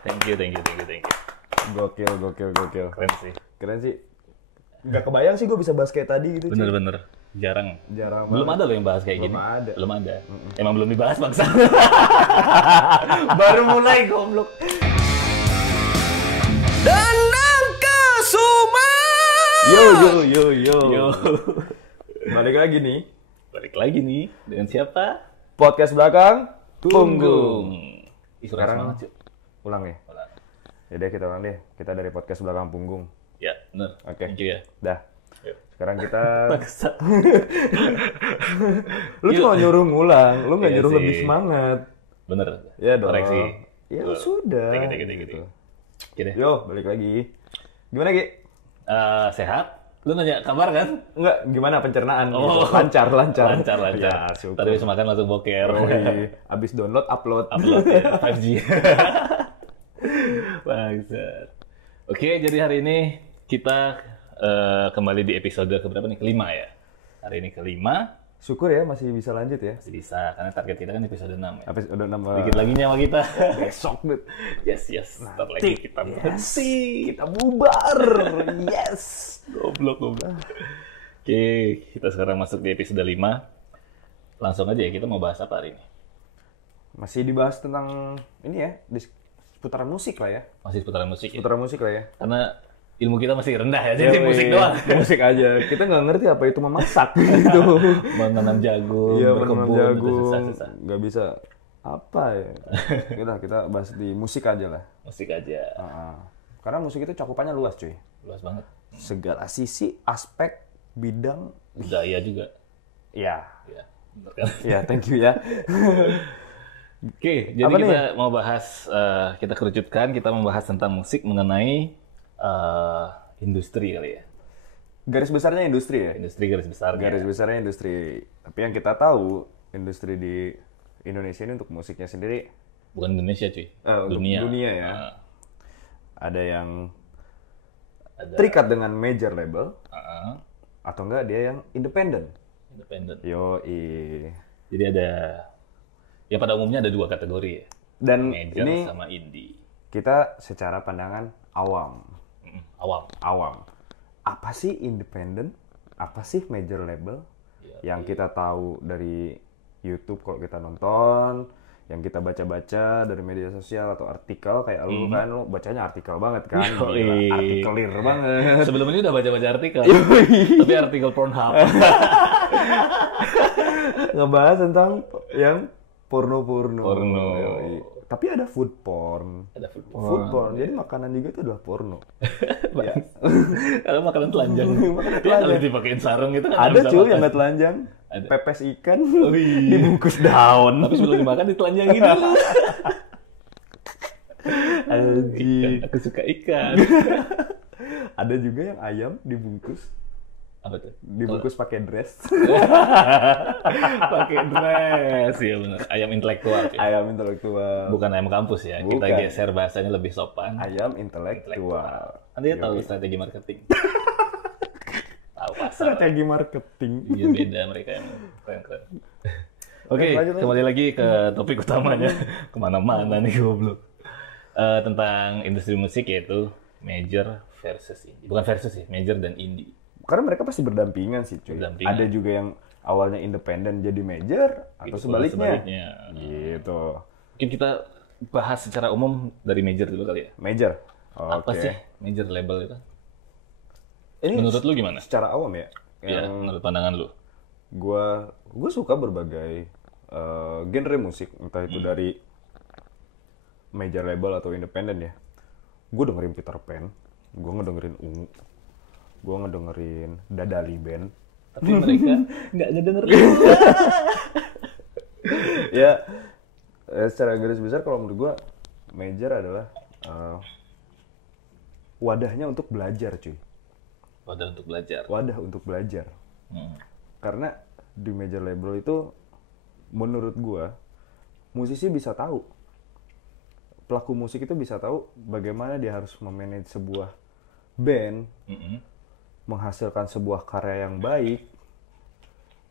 Thank you. Gokil. Keren sih. Nggak kebayang sih gue bisa bahas kayak tadi gitu. Bener. Jarang Belum ada loh yang bahas kayak gini. ada. Belum ada. Emang belum dibahas bangsa. Baru mulai goblok. Danang Kasuma. Yo. Balik lagi nih Dengan siapa? podcast belakang Punggung. Ih, Sekarang semangat, Cuk. ulang ya. Jadi kita ulang deh. Kita dari podcast belakang punggung. Ya, bener. Oke. Thank you ya. Dah. Yuk. Sekarang kita Bangsa. lu cuma nyuruh ngulang, lu nggak Iya nyuruh sih. lebih semangat. Bener. Ya dong. Koreksi. Ya Betul. sudah. Thank you. Gitu. Oke deh. Yo, balik lagi. Gimana, Gi? Sehat? Lu nanya kabar kan? Enggak, gimana pencernaan Oh. gitu. Lancar. Lancar. Ya, syukur. Tadi habis makan langsung boker. Abis download, upload. Upload ya, 5G. Bangsat. Oke, jadi hari ini kita kembali di episode keberapa nih? Kelima ya. Hari ini kelima. Syukur ya masih bisa lanjut ya. Masih bisa, karena target kita kan episode 6 ya. Habis udah nambah Dikit lagi nyawa kita. besok deh. Yes. Ntar lagi kita berhenti. Kita bubar. Yes. Goblok. Oke, kita sekarang masuk di episode 5. Langsung aja ya, kita mau bahas apa hari ini? Masih dibahas tentang ini ya, di seputaran musik lah ya. Masih seputaran musik ya? Seputaran musik lah ya. Karena ilmu kita masih rendah ya, jadi Yoi, musik doang. Musik aja. Kita nggak ngerti apa itu memasak gitu. Menanam jagung, Iya, berkebun, menanam itu jagung. susah. Nggak bisa apa ya. Yaudah, kita bahas di musik aja lah. Musik aja. Karena musik itu cakupannya luas cuy. Luas banget. Segala sisi, aspek, bidang. Budaya juga. Ya, Ya, bener kan? ya thank you ya. Oke, jadi Apa kita mau bahas, kita kerucutkan, kita membahas tentang musik mengenai industri kali ya. Garis besarnya industri ya. Industri garis besar. Garis besarnya industri. Tapi yang kita tahu, industri di Indonesia ini untuk musiknya sendiri Bukan Indonesia cuy, untuk dunia. dunia ya. Nah, Ada yang ada terikat dengan major label atau enggak dia yang independen. independen. Jadi ada, ya pada umumnya ada dua kategori ya. Dan Major ini sama indie. kita secara pandangan awam. Awam. Apa sih independen? Apa sih major label? Yang kita tahu dari YouTube kalau kita nonton, yang kita baca-baca dari media sosial atau artikel kayak lu kan, lu bacanya artikel banget kan, gila, artikelir banget. Sebelum ini udah baca-baca artikel, tapi artikel Pornhub. Ngebahas tentang yang porno-porno. Porno. Yoi. Tapi ada food porn. Ada food Food porn. Jadi makanan juga itu adalah porno. Ya. Kalau makanan telanjang. Makanan Ya, telanjang. kalau dipakein sarung itu kan Ada bisa cuy makan. yang nggak telanjang. Ada. Pepes ikan Wih. dibungkus daun. Tapi sebelum dimakan ditelanjangin dulu. Anjing. Aku suka ikan. Ada juga yang ayam dibungkus. Apa tuh? Dibungkus pakai dress. Pakai dress, ya benar. Ayam intelektual. Cuy. Ayam intelektual. Bukan ayam kampus ya. Kita Bukan. geser bahasanya lebih sopan. Ayam intelektual. Anda tahu strategi marketing. Tahu pasar. Strategi marketing. Iya beda mereka yang keren. Oke, lanjut. kembali lagi ke topik utamanya. Kemana-mana nih goblok. Tentang industri musik yaitu major versus indie. Bukan versus sih, major dan indie. Karena mereka pasti berdampingan sih cuy. Berdampingan. Ada juga yang awalnya independen jadi major atau Itu sebaliknya. sebaliknya. Gitu. Mungkin kita bahas secara umum dari major dulu kali ya. Major. Apa Oke. sih major label itu? Ini Menurut lu gimana? secara awam ya. Ya, menurut pandangan lu. Gue suka berbagai genre musik, entah itu dari major label atau independen ya. Gue dengerin Peter Pan, gue ngedengerin Ungu, gue ngedengerin Dadali Band. Tapi mereka nggak ngedengerin. Ya, secara garis besar kalau menurut gue major adalah wadahnya untuk belajar cuy. Wadah untuk belajar. Wadah untuk belajar. Karena di major label itu menurut gua musisi bisa tahu, pelaku musik itu bisa tahu bagaimana dia harus memanage sebuah band, menghasilkan sebuah karya yang baik,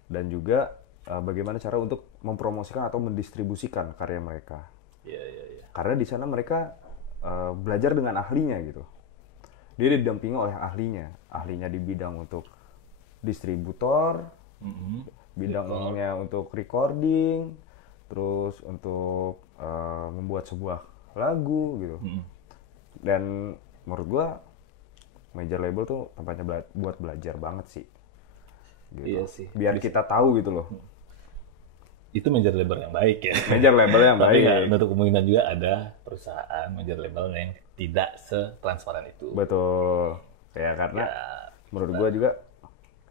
dan juga bagaimana cara untuk mempromosikan atau mendistribusikan karya mereka. Iya. Karena di sana mereka belajar dengan ahlinya gitu. Dia didampingi oleh ahlinya di bidang untuk distributor, bidangnya untuk recording, terus untuk membuat sebuah lagu gitu. Dan menurut gua major label tuh tempatnya buat belajar banget sih. Gitu. Iya sih. Biar kita tahu gitu loh. Itu major label yang baik ya. Major label yang Tapi baik. nggak menutup kemungkinan juga ada perusahaan major label yang tidak setransparan itu. Betul. Ya karena menurut gua juga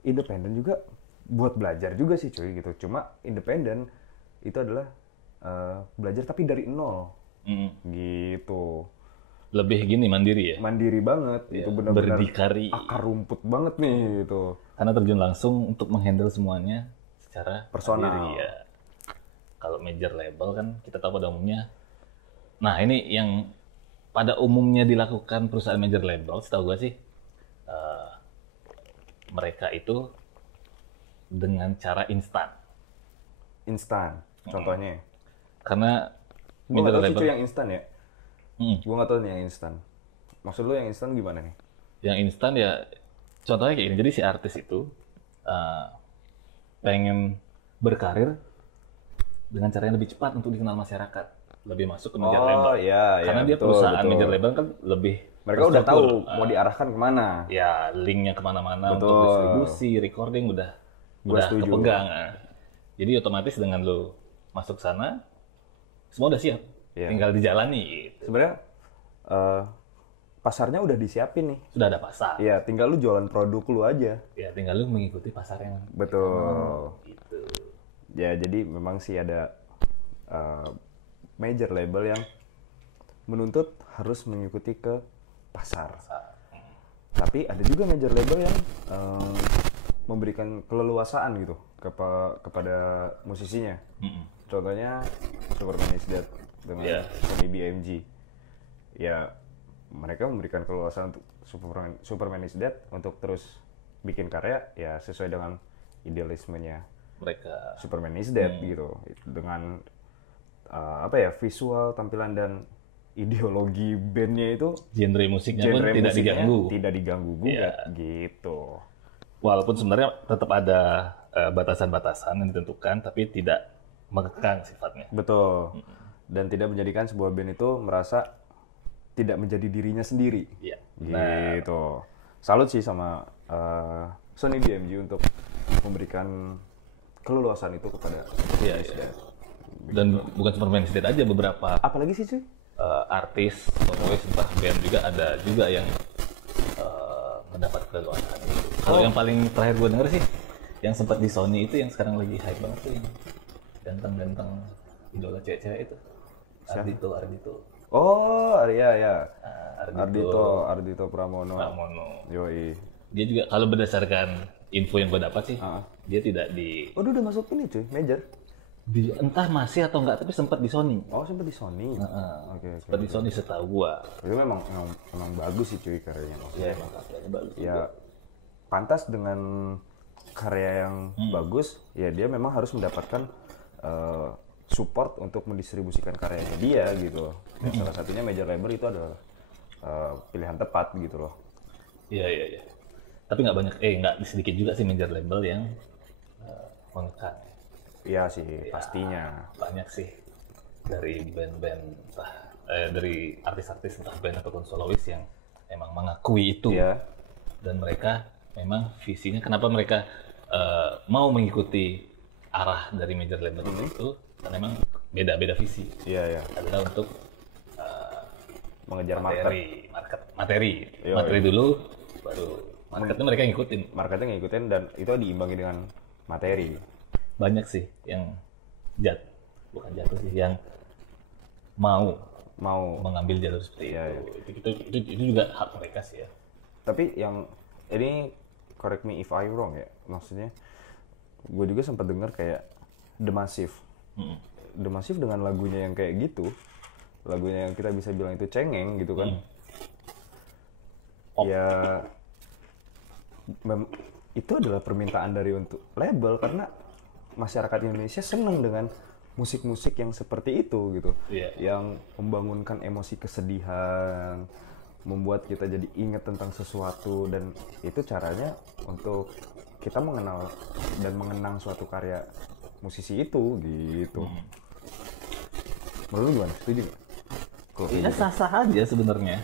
independen juga buat belajar juga sih cuy gitu. Cuma independen itu adalah belajar tapi dari nol. Gitu. Lebih gini mandiri ya. Mandiri banget. Itu benar-benar berdikari. akar rumput banget nih gitu. Karena terjun langsung untuk menghandle semuanya secara Personal. mandiri ya. Kalau major label kan kita tahu pada umumnya. Nah ini yang pada umumnya dilakukan perusahaan major label, setahu gue sih mereka itu dengan cara instan. Instan. Contohnya. Karena Gue major nggak tahu sih label cuy yang instan ya. Gue nggak tahu nih yang instan. Maksud lu yang instan gimana nih? yang instan ya contohnya kayak gini. Jadi si artis itu pengen berkarir dengan cara yang lebih cepat untuk dikenal masyarakat, lebih masuk ke major label. Iya, Karena dia betul, perusahaan betul. major label kan lebih Mereka udah terstruktur. tahu mau diarahkan kemana. Ya linknya kemana-mana Betul. untuk distribusi, recording udah setuju. kepegang. Jadi otomatis dengan lo masuk sana, semua udah siap, Iya. tinggal dijalani. Gitu. Sebenarnya pasarnya udah disiapin nih. Sudah ada pasar. Ya, tinggal lu jualan produk lu aja. Ya tinggal lu mengikuti pasar yang Betul. gitu. Ya, jadi memang sih ada major label yang menuntut harus mengikuti ke pasar. Tapi ada juga major label yang memberikan keleluasaan gitu kepada musisinya. Contohnya Superman is Dead dengan Sony BMG. Ya, mereka memberikan keleluasaan untuk Superman is Dead untuk terus bikin karya ya sesuai dengan idealismenya Mereka Superman is Dead gitu, dengan visual, tampilan dan ideologi bandnya itu genre musiknya pun genre tidak musiknya diganggu. tidak diganggu gugat gitu. Walaupun sebenarnya tetap ada batasan-batasan yang ditentukan, tapi tidak mengekang sifatnya. Betul. Dan tidak menjadikan sebuah band itu merasa tidak menjadi dirinya sendiri. Iya. Gitu. Salut sih sama Sony BMG untuk memberikan keleluasan itu kepada Iya, iya. Dan bukan Superman is Dead aja, beberapa apalagi sih cuy? artis, solois, entah band juga ada juga yang mendapat keleluasaan. Kalau yang paling terakhir gue denger sih, yang sempat di Sony itu yang sekarang lagi hype banget tuh, yang ganteng-ganteng idola cewek-cewek itu. Ardito. Oh, iya ya. Ardito Pramono. Yoi. Dia juga kalau berdasarkan info yang gue dapat sih, dia tidak di Oh, dia udah masuk ini cuy, major. entah masih atau enggak, tapi sempat di Sony. Oh, sempat di Sony. Oke. Sempat di Sony setahu gua. Itu memang bagus sih cuy karyanya maksudnya. Ya, emang karyanya bagus. Ya pantas dengan karya yang bagus, ya dia memang harus mendapatkan support untuk mendistribusikan karyanya dia gitu. Dan salah satunya major label itu adalah pilihan tepat gitu loh. Iya. Tapi nggak sedikit juga sih major label yang mengekang. Iya sih, pastinya. Banyak sih dari band-band, dari artis-artis entah band ataupun solois yang emang mengakui itu. Iya. Dan mereka memang visinya, kenapa mereka mau mengikuti arah dari major label itu, karena memang beda-beda visi. Iya. Adalah untuk Mengejar materi dulu, baru marketnya mereka ngikutin. Marketnya ngikutin dan itu diimbangi dengan materi. Banyak sih yang bukan jatuh sih, yang mau mengambil jalur seperti itu. Itu juga hak mereka sih ya. Tapi yang ini, correct me if I wrong ya, maksudnya gue juga sempat dengar kayak The Massive. The Massive dengan lagunya yang kayak gitu, lagunya yang kita bisa bilang itu cengeng gitu kan. Ya itu adalah permintaan dari untuk label, karena masyarakat Indonesia seneng dengan musik-musik yang seperti itu gitu, Iya. yang membangunkan emosi kesedihan, membuat kita jadi ingat tentang sesuatu, dan itu caranya untuk kita mengenal dan mengenang suatu karya musisi itu gitu. Menurut lu gimana? Setuju nggak? Kalau kayak Ya gitu? sah-sah aja sebenarnya.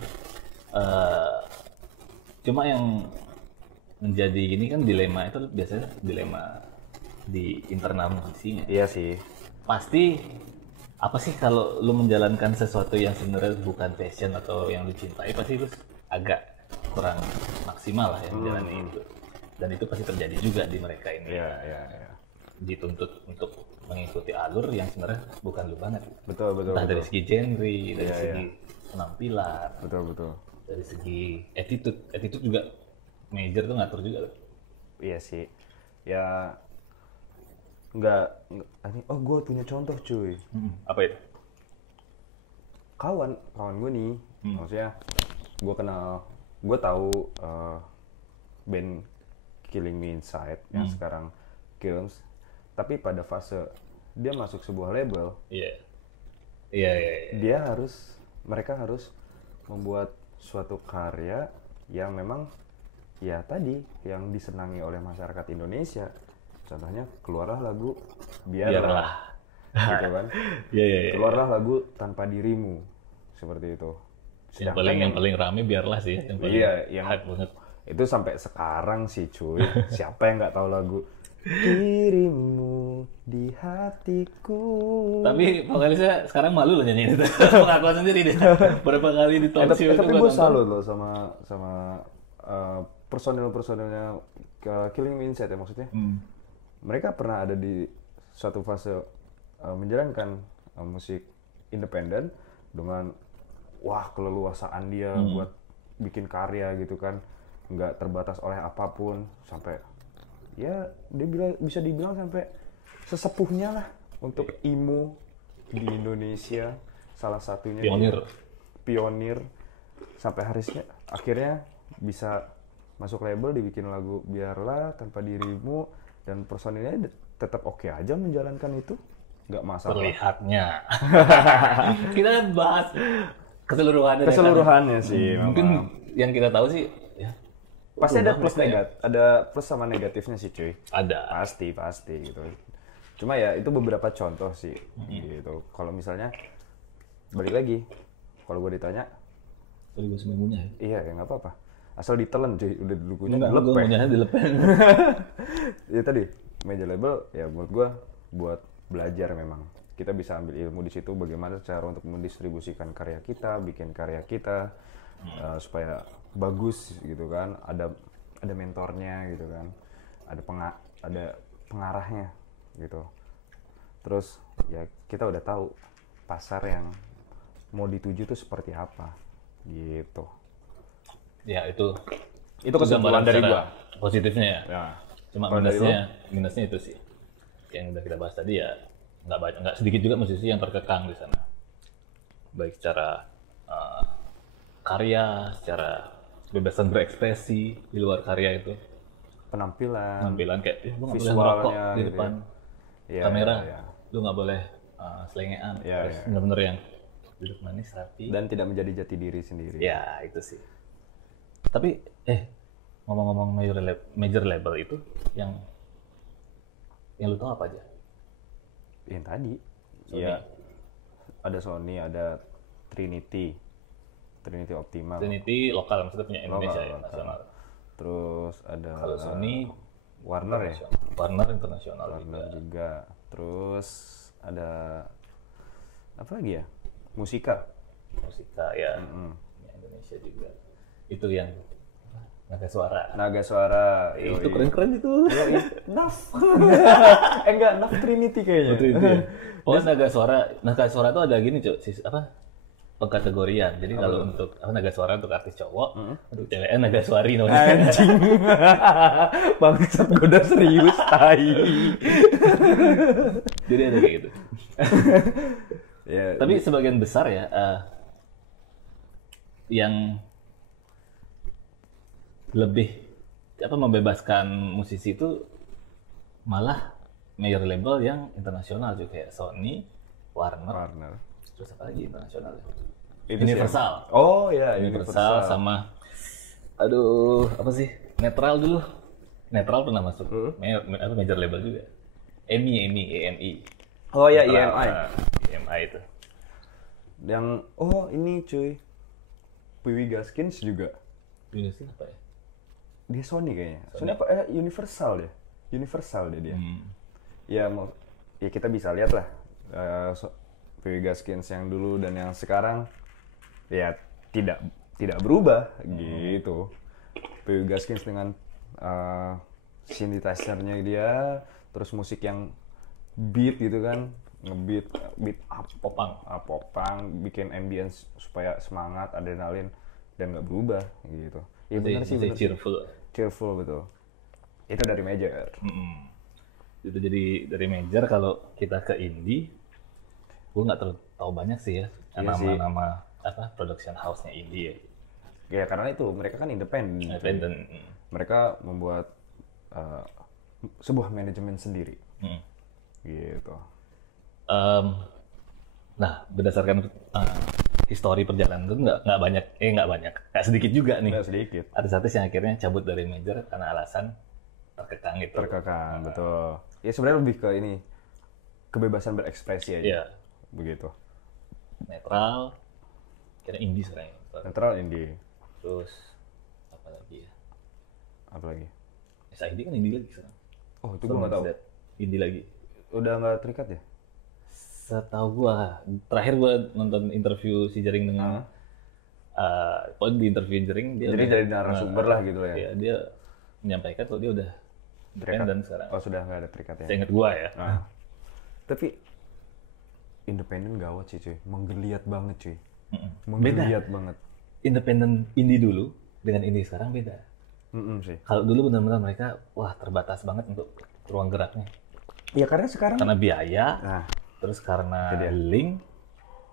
Cuma yang menjadi gini kan dilema itu biasanya dilema di internal musisinya. Iya sih. Pasti apa sih kalau lu menjalankan sesuatu yang sebenarnya bukan passion atau yang lu cintai, pasti lu agak kurang maksimal lah yang menjalani itu. Dan itu pasti terjadi juga di mereka ini. Iya, iya, iya. Dituntut untuk mengikuti alur yang sebenarnya bukan lu banget. Betul, betul, Entah betul. dari segi genre, dari Iya, segi penampilan, Betul, betul. dari segi attitude juga major tuh ngatur juga loh. Iya sih. Ya nggak oh gue punya contoh cuy. Apa itu? Kawan gue nih, maksudnya gue tahu band Killing Me Inside yang sekarang Kills, tapi pada fase dia masuk sebuah label, Iya. Iya. mereka harus membuat suatu karya yang memang ya tadi yang disenangi oleh masyarakat Indonesia. Contohnya keluarlah lagu Biarlah. Gitu kan. Iya. Keluarlah lagu Tanpa Dirimu, seperti itu. Yang paling rame Biarlah sih, yang paling Iya, yang hype banget. itu sampai sekarang sih cuy. Siapa yang nggak tahu lagu Dirimu di hatiku. Tapi vokalisnya sekarang malu loh nyanyiin itu. Pengakuan sendiri deh. Berapa kali di talk show itu Tapi gua gue nonton. salut loh sama personil-personilnya Killing Me Inside ya maksudnya. Mereka pernah ada di suatu fase menjalankan musik independen dengan wah keleluasaan dia buat bikin karya gitu kan, nggak terbatas oleh apapun, sampai ya dia bisa dibilang sampai sesepuhnya lah untuk emo di Indonesia, salah satunya pionir sampai akhirnya bisa masuk label, dibikin lagu Biarlah, Tanpa Dirimu, dan personilnya tetap oke aja menjalankan itu, nggak masalah. Terlihatnya. Kita kan bahas keseluruhannya. Keseluruhannya sih Mungkin memang. yang kita tahu sih ya Pasti ada plus mereka ya. ada plus sama negatifnya sih cuy. Ada. Pasti gitu. Cuma ya itu beberapa contoh sih gitu. Kalau misalnya balik lagi, kalau gue ditanya, Sorry gue sampai ngunyah ya. iya ya nggak apa-apa. Asal ditelan cuy, udah dulunya Enggak, gue dilepeh. ngunyahnya dilepeh. Ya tadi major label ya menurut gue buat belajar memang. Kita bisa ambil ilmu di situ bagaimana cara untuk mendistribusikan karya kita, bikin karya kita supaya bagus gitu kan. Ada mentornya gitu kan. Ada pengarahnya gitu. Terus ya kita udah tahu pasar yang mau dituju tuh seperti apa gitu. Ya itu Kesimpulan gambaran dari secara gua. Positifnya ya. Ya. Cuma Kalau dari minusnya itu sih. Yang udah kita bahas tadi ya nggak sedikit juga musisi yang terkekang di sana. Baik secara karya, secara kebebasan berekspresi di luar karya itu. Penampilan kayak lu nggak boleh merokok di gitu depan ya. kamera, Ya. lu nggak boleh selengean, Ya, harus ya. bener-bener yang duduk manis rapi. Dan tidak menjadi jati diri sendiri. Ya itu sih. Tapi ngomong-ngomong major label itu yang lu tahu apa aja? Yang tadi Sony. ya ada Sony, ada Trinity Optima, Trinity lokal maksudnya punya Indonesia Lokal, ya, lokal. nasional. terus ada Kalau Sony Warner ya, Warner internasional Warner juga. juga, terus ada apa lagi ya, Musika. Musika ya, punya Indonesia juga. Itu yang Naga Suara. Naga Suara, Itu keren-keren itu. Naf. Enggak, Naf Trinity kayaknya. Itu ya. Oh, Naga Suara tuh ada gini, Cuk. Pengkategorian. Jadi kalau untuk Naga Suara untuk artis cowok, untuk cewek Naga Suari namanya. Anjing. Bangsat, gue udah serius, tai. Jadi ada kayak gitu. Ya, Tapi sebagian besar ya yang lebih membebaskan musisi itu malah major label yang internasional juga kayak Sony, Warner, Warner. terus apa lagi internasional? Itu Universal. sih yang- oh ya, Universal sama aduh apa sih? Netral dulu. Netral pernah masuk. Apa major label juga. EMI. Oh ya, Netral, EMI. EMI itu. Yang oh ini cuy. Piwi Gaskins juga. Ini sih apa ya? Dia Sony kayaknya. Sony apa? Universal ya. Universal dia. Ya mau ya kita bisa lihat lah. Piwi Gaskins yang dulu dan yang sekarang ya tidak berubah gitu. Piwi Gaskins dengan synthesizer-nya dia, terus musik yang beat gitu kan, ngebeat beat up popang, bikin ambience supaya semangat, adrenalin dan nggak berubah gitu. Ya benar sih, benar. Cheerful betul. Itu dari major. Itu jadi dari major. Kalau kita ke indie, gue nggak terlalu tahu banyak sih ya nama-nama apa production house-nya indie ya. Ya karena itu mereka kan independen. Mereka membuat sebuah manajemen sendiri. Gitu. Nah, berdasarkan histori perjalanan itu nggak banyak, sedikit juga nih. Nggak sedikit. Artis-artis yang akhirnya cabut dari major karena alasan terkekang gitu. Terkekang, betul. Ya sebenarnya lebih ke ini kebebasan berekspresi aja. Iya. Begitu. Netral, kira indie sekarang. Netral indie. Terus apa lagi ya? Apa lagi? SID kan indie lagi sekarang. Oh itu gue nggak tahu. Indie lagi. Udah nggak terikat ya? Setahu gua, terakhir gua nonton interview si Jering dengan pokoknya di interview Jering dia jadi dari narasumber lah gitu ya. Iya, dia menyampaikan kalau dia udah independen sekarang. Oh sudah nggak ada terikat ya? Saya ingat gua ya. Tapi independen gawat sih cuy, menggeliat banget cuy. Menggeliat banget. Independen indie dulu dengan indie sekarang beda. Sih. Kalau dulu benar-benar mereka terbatas banget untuk ruang geraknya. Ya karena sekarang karena biaya, terus karena link,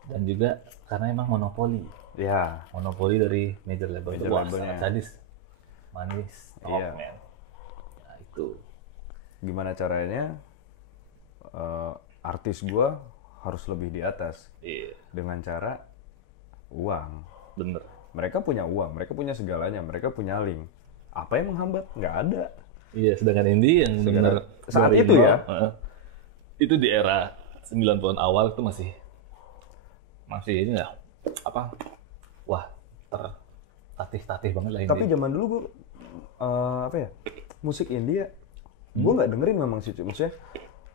dan juga karena emang monopoli. Ya. Monopoli dari major label itu sangat sadis, manis, top man. Nah itu. Gimana caranya artis gua harus lebih di atas dengan cara uang. Bener. Mereka punya uang, mereka punya segalanya, mereka punya link. Apa yang menghambat? Nggak ada. Iya, sedangkan indie yang benar saat itu ya. Itu di era 90-an awal itu masih ini lah apa? Wah, tertatih-tatih banget lah indie. Tapi zaman dulu gua apa ya? Musik indie gua nggak dengerin memang sih, maksudnya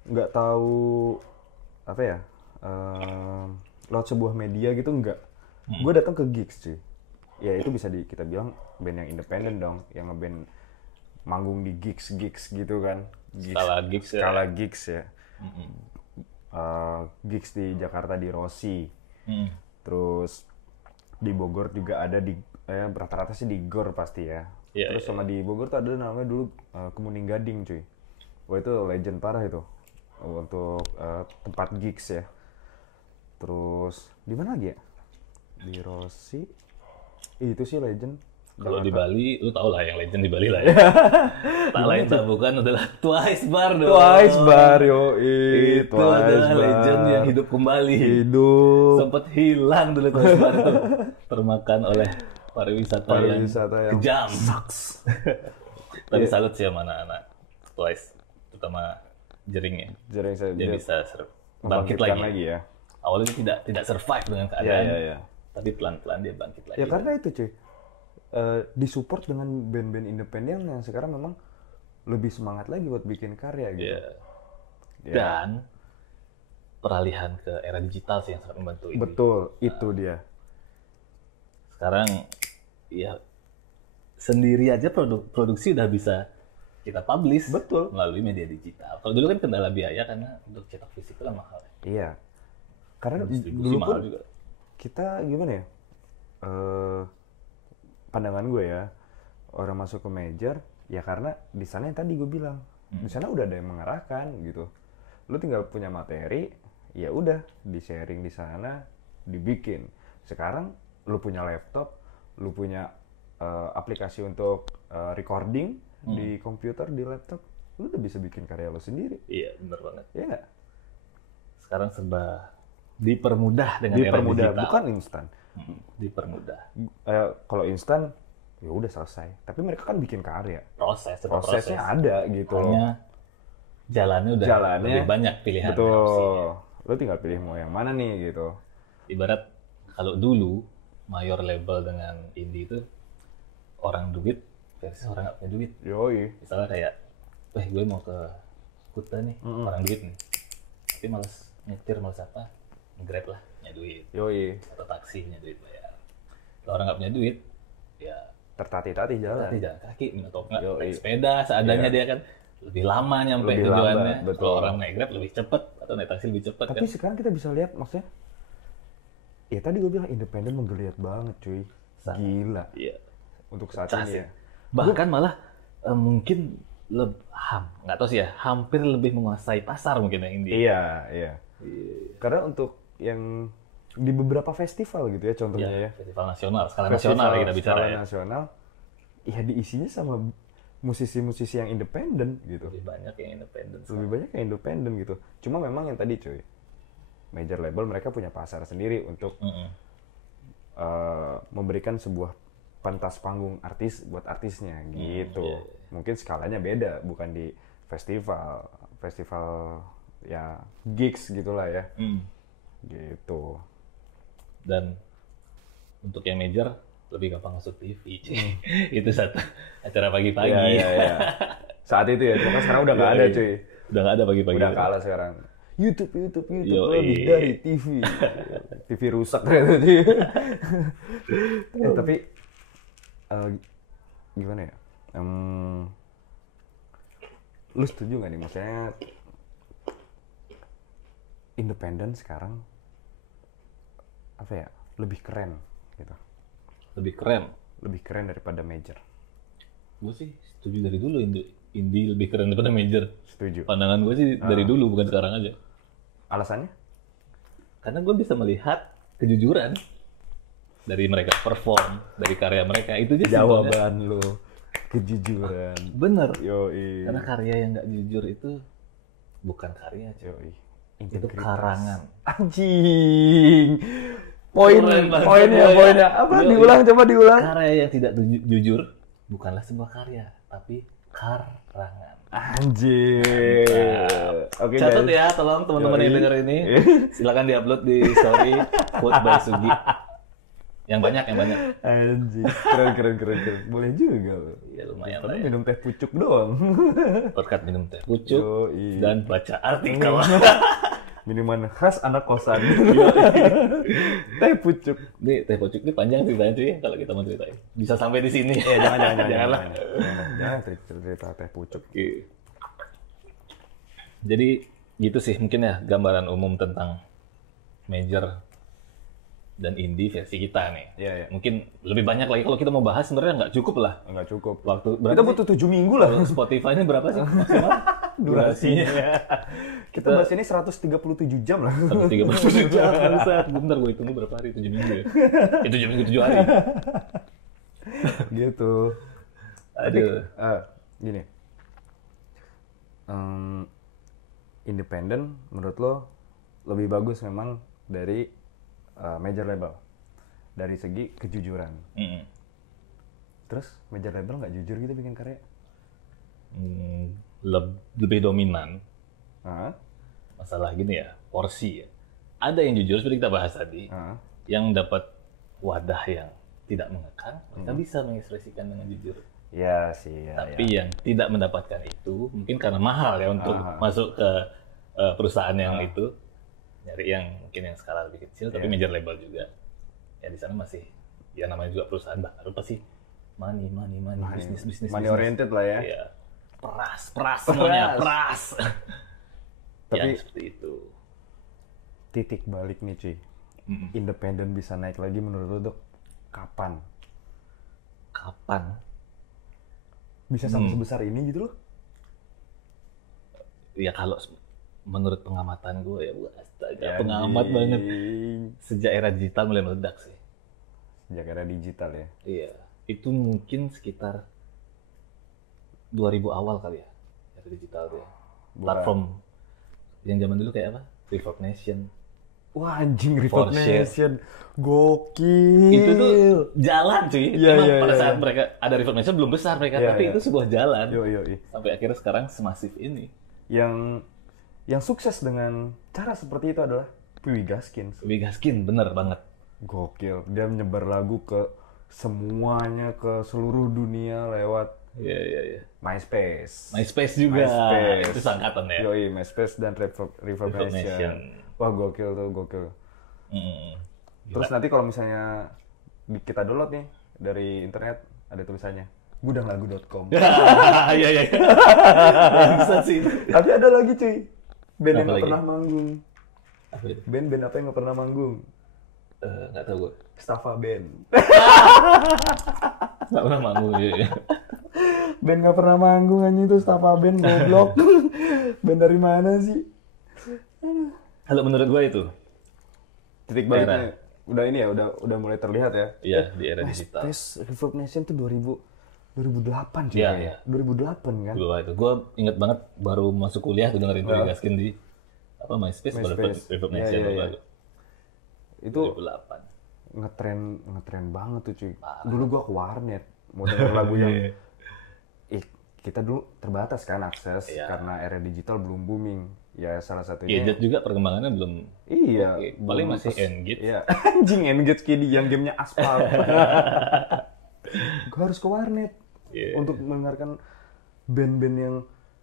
nggak tahu apa ya? Lewat sebuah media gitu nggak. Gue datang ke gigs cuy. Ya itu bisa kita bilang band yang independen dong, yang ngeband manggung di gigs gitu kan. Skala gigs ya. Gigs di Jakarta di Rossi. Terus di Bogor juga ada di rata-rata sih di Gor pasti ya. Terus sama di Bogor tuh ada namanya dulu Kemuning Gading cuy. Wah itu legend parah itu untuk tempat gigs ya. Terus di mana lagi ya? Di Rossi. Itu sih legend. Kalau di Bali, lu tau lah yang legend di Bali lah ya. Tak lain tak bukan adalah Twice Bar dong. Twice Bar, itu adalah legend yang hidup kembali. Sempat hilang dulu Twice Bar itu. Termakan oleh pariwisata yang kejam. Tapi salut sih sama anak-anak Twice, terutama Jering ya. Dia bisa bangkit lagi ya. Awalnya tidak survive dengan keadaan. Tapi pelan-pelan dia bangkit lagi. Ya karena itu cuy. Disupport dengan band-band independen yang sekarang memang lebih semangat lagi buat bikin karya gitu. Dan peralihan ke era digital sih yang sangat membantu ini. Betul, itu dia. Sekarang ya sendiri aja produksi udah bisa kita publish melalui media digital. Kalau dulu kan kendala biaya karena untuk cetak fisik itu kan mahal. Iya. Karena dulu pun juga. Kita gimana ya? Pandangan gue ya, orang masuk ke major ya karena di sana yang tadi gue bilang, di sana udah ada yang mengarahkan gitu. Lu tinggal punya materi, ya udah di sharing di sana, dibikin. Sekarang lu punya laptop, lu punya aplikasi untuk recording di komputer, di laptop, lu udah bisa bikin karya lo sendiri. Iya, bener banget. Iya nggak? Sekarang serba dipermudah dengan era Dipermudah, digital. bukan instan. Dipermudah. Kalau instan ya udah selesai. Tapi mereka kan bikin karya. Tetap Prosesnya ada gitu loh. Hanya jalannya udah lebih banyak pilihan. Betul. Opsinya. Lo tinggal pilih mau yang mana nih gitu. Ibarat kalau dulu mayor label dengan indie itu orang duit versus orang nggak punya duit. Yoi. Misalnya kayak, gue mau ke Kuta nih, orang duit nih. Tapi males nyetir, males apa, Grab lah, punya duit. Yoi. Atau taksi, punya duit bayar. Kalau orang nggak punya duit, ya Tertatih-tatih jalan. nanti jalan kaki, atau nggak Yoi. naik sepeda, seadanya dia kan lebih lama nyampe Lebih tujuannya. lambat, betul. Kalau orang naik Grab lebih cepet, atau naik taksi lebih cepet Tapi kan. sekarang kita bisa lihat maksudnya. Ya tadi gue bilang independen menggeliat banget cuy. Sangat. Gila. Iya. Untuk saat Pecah ini sih. ya. Bahkan malah mungkin nggak tahu sih ya, hampir lebih menguasai pasar mungkin yang indie. Iya, iya. Karena untuk yang di beberapa festival gitu ya contohnya ya. Festival nasional, skala Festival nasional kita bicara skala ya. nasional, ya diisinya sama musisi-musisi yang independen gitu. Lebih banyak yang independen. Lebih banyak yang independen gitu. Cuma memang yang tadi cuy, major label mereka punya pasar sendiri untuk memberikan sebuah pentas panggung artis buat artisnya gitu. Mungkin skalanya beda, bukan di festival ya gigs gitulah ya. Gitu. Dan untuk yang major lebih gampang masuk TV. Itu satu acara pagi-pagi. Iya. Saat itu ya, cuma sekarang udah nggak ada cuy. Udah nggak ada pagi-pagi. Udah kalah sekarang. YouTube Yoi. lebih dari TV. TV rusak ternyata dia. Tapi gimana ya? Lu setuju nggak nih? Maksudnya independen sekarang apa ya? Lebih keren gitu. Lebih keren daripada major. Gue sih setuju dari dulu indie lebih keren daripada major. Setuju. Pandangan gue sih dari dulu, bukan sekarang aja. Alasannya? Karena gue bisa melihat kejujuran dari mereka perform, dari karya mereka. Itu aja simpelnya. Jawaban lu. Kejujuran. Bener. Yoi. Karena karya yang nggak jujur itu bukan karya, cuy. Yoi. Itu Integritas. karangan. Anjing. Keren banget. Poinnya apa? Yoi. Coba diulang. Karya yang tidak jujur bukanlah sebuah karya, tapi karangan. Anjing. Oke Catat guys. ya, tolong teman-teman yang Yoi. denger ini, silakan diupload di story quote by Sugi. Yang banyak. Anjing. Keren. Boleh juga loh. Ya lumayan Karena lah ya. minum teh pucuk doang. Berkat minum teh pucuk Yoi. dan baca artikel. Minuman khas anak kosan. Teh pucuk. Nih teh pucuk ini panjang ceritanya cuy, kalau kita mau ceritain. Bisa sampai di sini. Janganlah. Jangan. Jangan cerita teh pucuk. Oke. Jadi gitu sih mungkin ya gambaran umum tentang major dan indie versi kita nih. Iya. Mungkin lebih banyak lagi kalau kita mau bahas sebenarnya nggak cukup lah. Enggak cukup. Waktu Kita butuh 7 minggu lah. Spotify-nya berapa sih maksimal? Durasinya. Kita bahas ini 137 jam lah. 137 jam. Bangsat. Bentar gue hitung berapa hari? 7 minggu ya? 7 minggu 7 hari. Gitu. Aduh. Gini. Independen menurut lo lebih bagus memang dari major label dari segi kejujuran. Terus major label nggak jujur gitu bikin karya? Lebih dominan. Hah? Masalah gini ya, porsi ya. Ada yang jujur seperti kita bahas tadi, yang dapat wadah yang tidak mengekang, mereka bisa mengekspresikan dengan jujur. Ya sih. Tapi yang tidak mendapatkan itu, mungkin karena mahal ya untuk masuk ke perusahaan yang itu, nyari yang mungkin yang skala lebih kecil, tapi major label juga. Ya di sana masih, ya namanya juga perusahaan baru pasti money, bisnis. Money oriented lah ya. Iya. Peras semuanya, peras. Tapi yang seperti itu. titik balik nih cuy. Independen bisa naik lagi menurut lo Dok? Kapan? Bisa sampai sebesar ini gitu loh? Ya kalau menurut pengamatan gue ya, astaga, pengamat banget. Sejak era digital mulai meledak sih. Sejak era digital ya? Iya, itu mungkin sekitar 2000 awal kali ya. digital tuh ya. Bukan. Platform yang zaman dulu kayak apa? Reverb Nation. Wah anjing, Reverb Porsche. Nation. Gokil. Itu tuh jalan cuy. Iya, Emang iya, pada iya, saat iya. mereka ada Reverb Nation belum besar mereka, Iya, tapi iya. itu sebuah jalan. Yoi. Sampai akhirnya sekarang semasif ini. Yang sukses dengan cara seperti itu adalah Piwi Gaskins. Wigaskin bener banget. Gokil. Dia menyebar lagu ke semuanya, ke seluruh dunia lewat Iya. MySpace. MySpace juga. MySpace. Itu sangkatan ya. Yoi, MySpace dan Reverb Reverb Nation. Nation. Wah gokil tuh, gokil. Mm. Terus nanti kalau misalnya kita download nih dari internet, ada tulisannya gudanglagu.com. Iya. Bisa sih. Tapi ada lagi cuy, band yang Apa nggak lagi? pernah manggung. Apa itu? Band apa yang nggak pernah manggung? Nggak tahu gue. Staffa Band. Nggak pernah manggung ya. Band nggak pernah manggung anjing itu Staffa Band, goblok. Band dari mana sih? Kalau menurut gue itu, Titik baliknya udah ini ya, udah mulai terlihat ya. iya di era digital. MySpace Reverb Nation tuh 2008 cuy. Iya, ya. iya. 2008 kan. Dulu itu, gue inget banget baru masuk kuliah tuh dengerin Wigaskin di apa MySpace, baru MySpace. Reverb Iya, Nation iya, iya. baru. Itu 2008. ngetren banget tuh cuy. Parah. Dulu gua ke warnet mau denger lagu yang Iya. kita dulu terbatas kan akses Iya. karena era digital belum booming. Ya salah satunya. Gadget juga perkembangannya belum. Iya. Oke, paling masih Terus- N-Gage. Iya. Anjing N-Gage Kiddy yang gamenya aspal. Gua harus ke warnet Iya. untuk mendengarkan band-band yang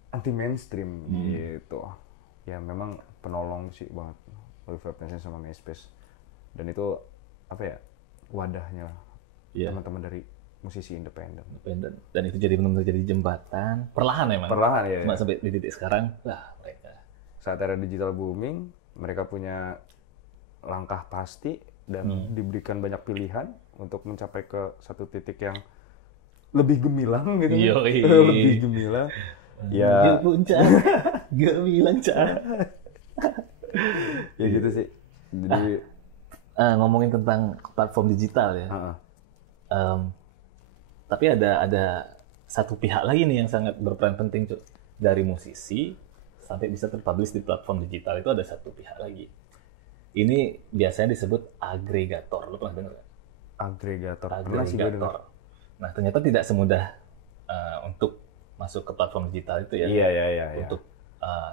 anti mainstream gitu. Ya memang penolong sih banget Reverb Nation sama MySpace. Dan itu apa ya, wadahnya Iya. teman-teman dari musisi independen. Independen. Dan itu jadi benar-benar jadi jembatan. Perlahan emang. Perlahan ya. Cuma sampai di titik sekarang, lah mereka. Saat era digital booming, mereka punya langkah pasti dan diberikan banyak pilihan untuk mencapai ke satu titik yang lebih gemilang gitu. kan. Yoi. Lebih gemilang. Ya, Puncak, gak bilang cah. ya gitu sih. Jadi Ngomongin tentang platform digital ya. heeh. Tapi ada satu pihak lagi nih yang sangat berperan penting, Cuk. Dari musisi sampai bisa terpublish di platform digital itu ada satu pihak lagi. Ini biasanya disebut agregator. Lo pernah dengar nggak? Agregator. Pernah sih gue denger. Agregator. Nah, ternyata tidak semudah untuk masuk ke platform digital itu ya. Iya. Untuk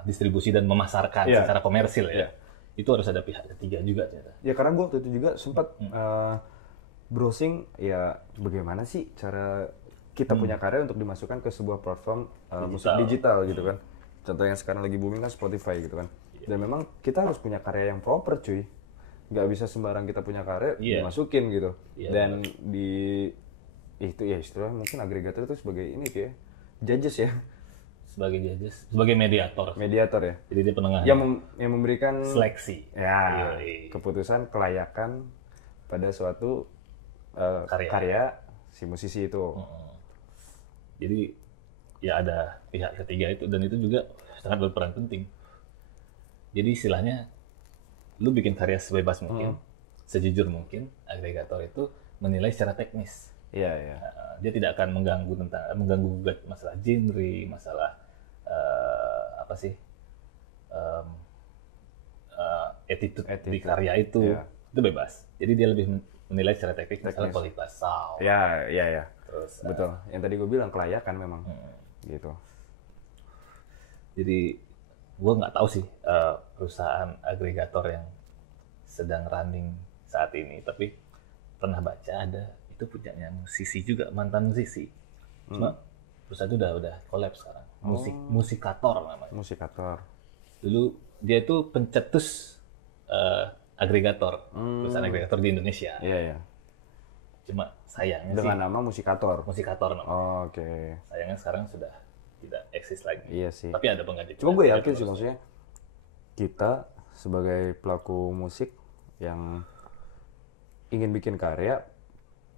distribusi dan memasarkan Iya. secara komersil Iya. ya. Itu harus ada pihak ketiga juga ternyata. Ya karena gue waktu itu juga sempat browsing ya bagaimana sih cara kita punya karya untuk dimasukkan ke sebuah platform musik digital gitu kan. Contoh yang sekarang lagi booming kan Spotify gitu kan. Dan memang kita harus punya karya yang proper cuy. Nggak bisa sembarang kita punya karya dimasukin gitu. Iya, Dan di itu ya istilahnya mungkin agregator itu sebagai ini kayak judges ya, Sebagai judges, sebagai mediator. mediator ya. Jadi dia penengah Yang memberikan seleksi. ya Yoi. keputusan kelayakan pada suatu karya si musisi itu. Jadi ya ada pihak ketiga itu dan itu juga sangat berperan penting. Jadi istilahnya lu bikin karya sebebas mungkin, sejujur mungkin, agregator itu menilai secara teknis. Iya. Dia tidak akan mengganggu masalah genre, masalah apa sih attitude di karya itu. Iya. Itu bebas. Jadi dia lebih menilai secara teknis, misalnya kualitas sound. Iya. Terus Betul. Yang tadi gue bilang kelayakan memang. Gitu. jadi gue nggak tahu sih perusahaan agregator yang sedang running saat ini, tapi pernah baca ada itu punyanya musisi juga, mantan musisi. Cuma perusahaan itu udah collab sekarang. Musikator namanya. Musikator. Dulu dia itu pencetus agregator, perusahaan agregator di Indonesia. Iya. Cuma sayangnya Dengan sih nama Musikator. Musikator namanya. Oke. Sayangnya sekarang sudah tidak eksis lagi. Iya sih. Tapi ada pengganti. Cuma gue yakin sih maksudnya kita sebagai pelaku musik yang ingin bikin karya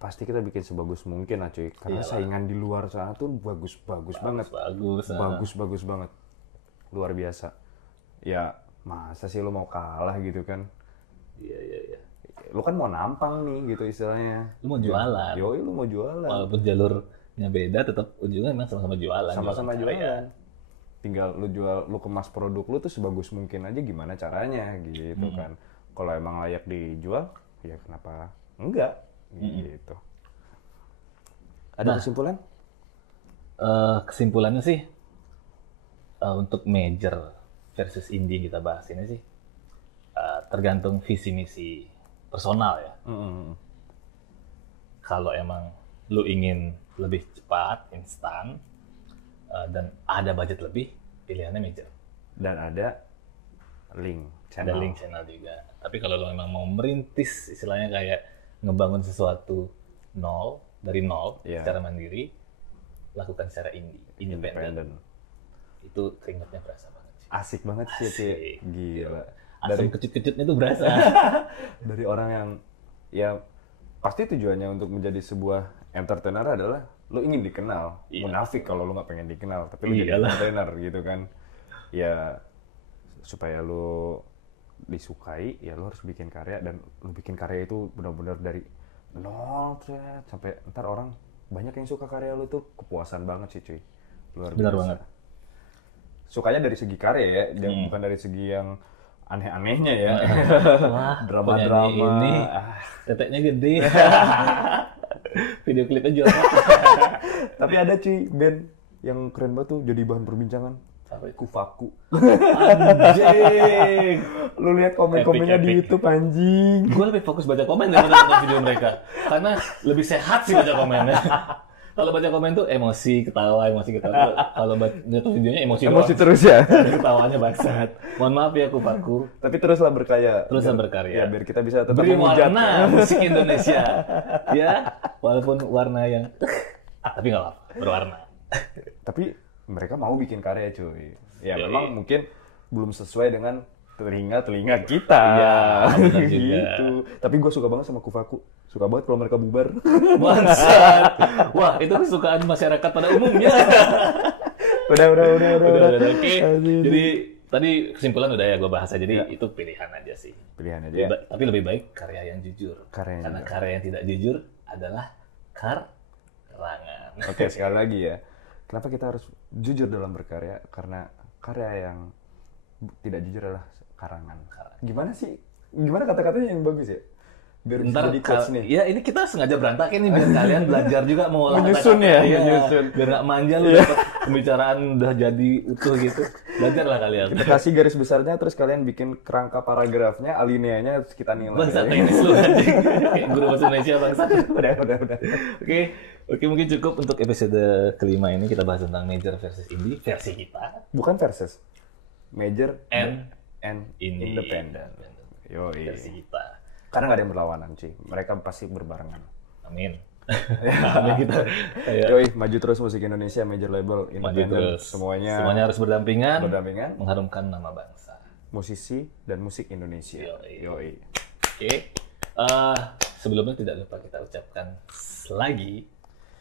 pasti kita bikin sebagus mungkin lah cuy. Karena saingan di luar sana tuh bagus banget. Bagus banget. Luar biasa. Ya masa sih lo mau kalah gitu kan? Iya. Lu kan mau nampang nih gitu istilahnya. Lu mau jualan. Yoi lu mau jualan. Walaupun jalurnya beda, tetap ujungnya memang sama-sama jualan. Sama-sama karya. jualan. tinggal lu kemas produk lu tuh sebagus mungkin aja, gimana caranya gitu kan. Kalau emang layak dijual ya kenapa enggak gitu. Ada kesimpulan? Kesimpulannya sih untuk major versus indie yang kita bahas ini sih tergantung visi misi personal ya. Kalau emang lu ingin lebih cepat, instan, dan ada budget lebih, pilihannya major. Dan ada link channel. Ada link channel juga. Tapi kalau lo memang mau merintis, istilahnya kayak ngebangun sesuatu dari nol secara mandiri, lakukan secara independen. Itu keringatnya berasa banget sih. Asik banget sih, Cik. Gila. Asam kecut-kecutnya tuh berasa. Dari orang yang ya pasti tujuannya untuk menjadi sebuah entertainer adalah lo ingin dikenal. Munafik kalau lo nggak pengen dikenal, tapi lo jadi entertainer gitu kan. Ya supaya lo disukai, ya lo harus bikin karya, dan lo bikin karya itu benar-benar dari nol sampai ntar orang banyak yang suka karya lo tuh kepuasan banget sih, cuy. Luar biasa. Benar banget. Sukanya dari segi karya ya, bukan dari segi yang aneh-anehnya ya. Wah, drama-drama ini teteknya gede. Video klipnya jual. Tapi ada cuy band yang keren banget tuh jadi bahan perbincangan. Kufaku. Anjing. Lu lihat komen-komennya di YouTube anjing. Gue lebih fokus baca komen daripada nonton video mereka. Karena lebih sehat sih baca komennya. Kalau baca komen tuh emosi, ketawa. Kalau nonton videonya emosi terus ya. Ketawanya bangsat. Mohon maaf ya Kufaku. Tapi teruslah berkarya. Teruslah berkarya. Ya biar kita bisa tetap beri menghujat warna musik Indonesia. Ya, walaupun warna yang tapi nggak apa-apa, berwarna. Tapi mereka mau bikin karya cuy. Ya memang mungkin belum sesuai dengan telinga kita. Iya, benar juga. Gitu. Tapi gue suka banget sama Kufaku. Suka banget kalau mereka bubar. Bangsat. Wah, itu kesukaan masyarakat pada umumnya. Udah. Oke. Jadi tadi kesimpulan udah ya gue bahas aja. Jadi itu pilihan aja sih. Pilihan aja. Tapi lebih baik karya yang jujur. Karena karya yang tidak jujur adalah karangan. Oke, sekali lagi ya. Kenapa kita harus jujur dalam berkarya? Karena karya yang tidak jujur adalah karangan. Gimana sih? Gimana kata-katanya yang bagus ya? Biar ntar jadi quotes nih. Ya ini kita sengaja berantakin nih biar kalian belajar juga mengolah menyusun kata-kata. Menyusun. Biar nggak manja lu dapat pembicaraan udah jadi utuh gitu. Belajarlah kalian. Kita kasih garis besarnya, terus kalian bikin kerangka paragrafnya, alineanya, terus kita nilai. Bangsat teknis lu anjing. Kayak guru bahasa Indonesia bangsat. Udah. Oke, mungkin cukup untuk episode kelima ini kita bahas tentang major versus indie versi kita. Bukan versus. Major and independent. Yoi. Versi kita. Karena nggak ada yang berlawanan cuy. Mereka pasti berbarengan. Amin. Amin kita. Yoi, maju terus musik Indonesia, major label, independent. Semuanya harus berdampingan. Mengharumkan nama bangsa. Musisi dan musik Indonesia. Yoi. Oke. Sebelumnya tidak lupa kita ucapkan lagi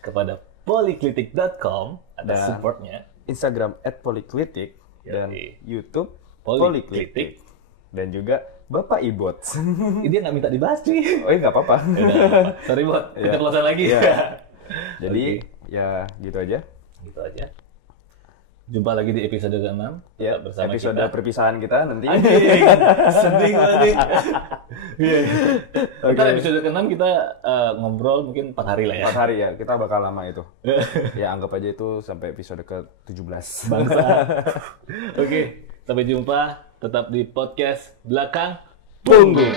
kepada polyklitik.com atas supportnya. Instagram @polyklitik dan YouTube polyklitik. Dan juga Bapak Ibot. Dia nggak minta dibahas sih. Oh iya nggak apa-apa. Sorry Bot, kita close lagi. Jadi ya gitu aja. Gitu aja. Jumpa lagi di episode ke-6. Ya, bersama episode kita. Perpisahan kita nanti. Anjing, sedih banget. Ntar episode ke-6 kita ngobrol mungkin 4 hari lah ya. 4 hari ya, kita bakal lama itu. Ya anggap aja itu sampai episode ke-17. Bangsa. Oke, sampai jumpa. Tetap di podcast Belakang Punggung.